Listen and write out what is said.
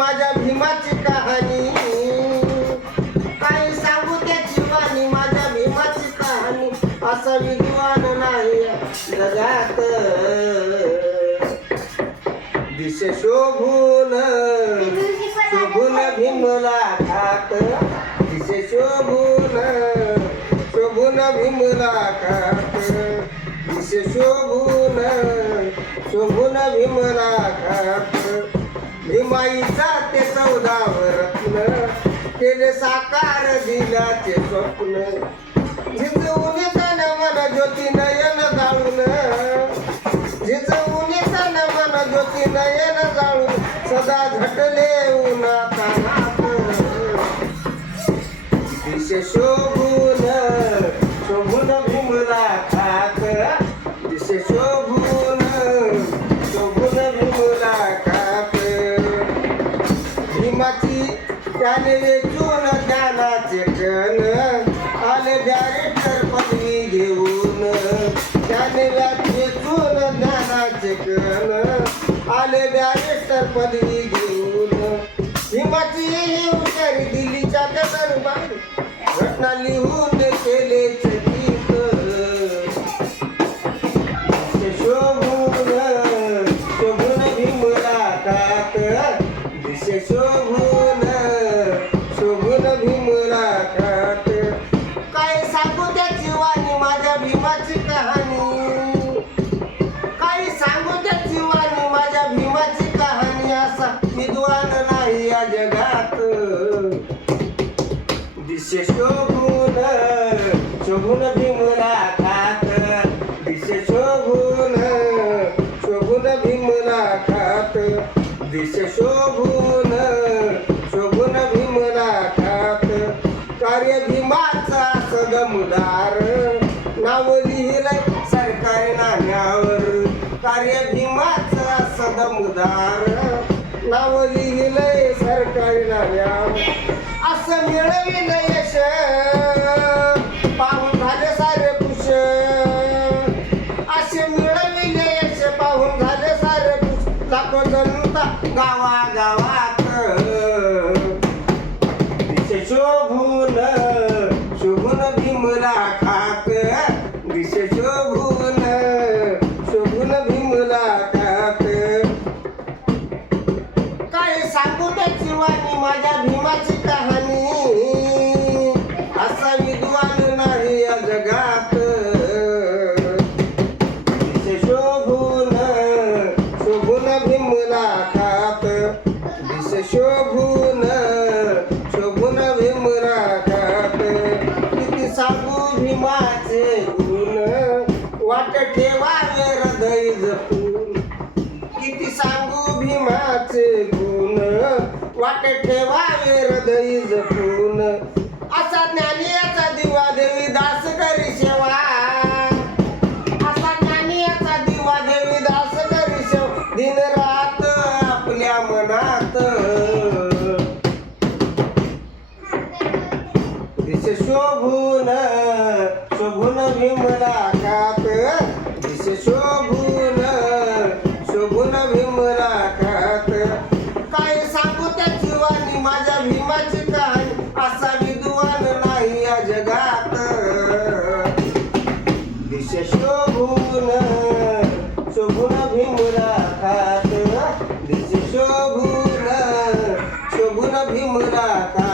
माझ्या भीमाची कहाणी, काही सांगू त्याची वाणी माझ्या भीमाची कहाणी. असा विद्वान नाही जगात, दिसे शोभून शोभून भीमला खात, दिसे शोभून शोभून भीमला खात, दिसे शोभून शोभून भीमला खात. भीमाईचा ते 14 रत्न, केले साकार दिल्याचे स्वप्न. झिजवून तन मन ज्योती नयन जाळून, झिजवून तन मन ज्योती नयन जाळून, सदा झटले उन्हात. दिसे शोभून शोभून भीमला खात, दिसे शोभून शोभून भीमला खात. भीमाची त्याने वेचून ज्ञानाचे कण, आले डायरेक्टर पदवी घेऊन. त्याने वेचून ज्ञानाचे कण, आले डायरेक्टर पदवी घेऊन. भीमाची हुशारी दिल्लीच्या दरबारी, घटना लिहून केले गीत. शोभून शोभून भीमला खात, दिसे शोभून शोभून भीमला खात. काय सांगू त्याची वाणी माझ्या भीमाची कहाणी, काय सांगू त्याची वाणी माझ्या भीमाची कहाणी. असा विद्वान नाही या जगात, दिसे शोभून शोभून भीमला खात, दिसे शोभून शोभून भीमला खात, दिसे शोभून शोभून भीमला खात. कार्य भीमाचा सदमुदार, नाव लिहिलंय सरकारी नाण्यावर. कार्य भीमाचा सदमुदार, नाव लिहिलंय सरकारी नाण्यावर. असं मिळविलं यश, पाहून झाले सारे खुश. असे मिळविले यश, पाहून झाले सारे खुश. दाखव जनता गावागावात, दिसे शोभून शोभून भीमला खात, दिसे शोभून शोभून भीमला खात. काय सांगू त्याची वाणी माझ्या भीमाची कहाणी, असा विद्वान नाही या जगात. दिसे शोभून शोभून भीमला खात, दिसे शोभून शोभून भीमला खात. किती सांगू भीमाचे गुण, वाट ठेवावे हृदय जपून. किती सांगू भीमाचे गुण, वाट ठेवावे हृदय जपून. असा ज्ञानी याचा दिवा देवी दास करी सेवा, असा ज्ञानी याचा दिवा देवी दास करी सेवा. दिन रात आपल्या मनात, दिसे शोभून शोभून भीमला खात, दिसे शोभून शोभून भीमला खात. काय सांगू त्याची वाणी माझ्या भीमाची कहाणी, असा विद्वान नाही या जगात. दिसे शोभून शोभून भीमला खात, दिसे शोभून शोभून भीमला खात.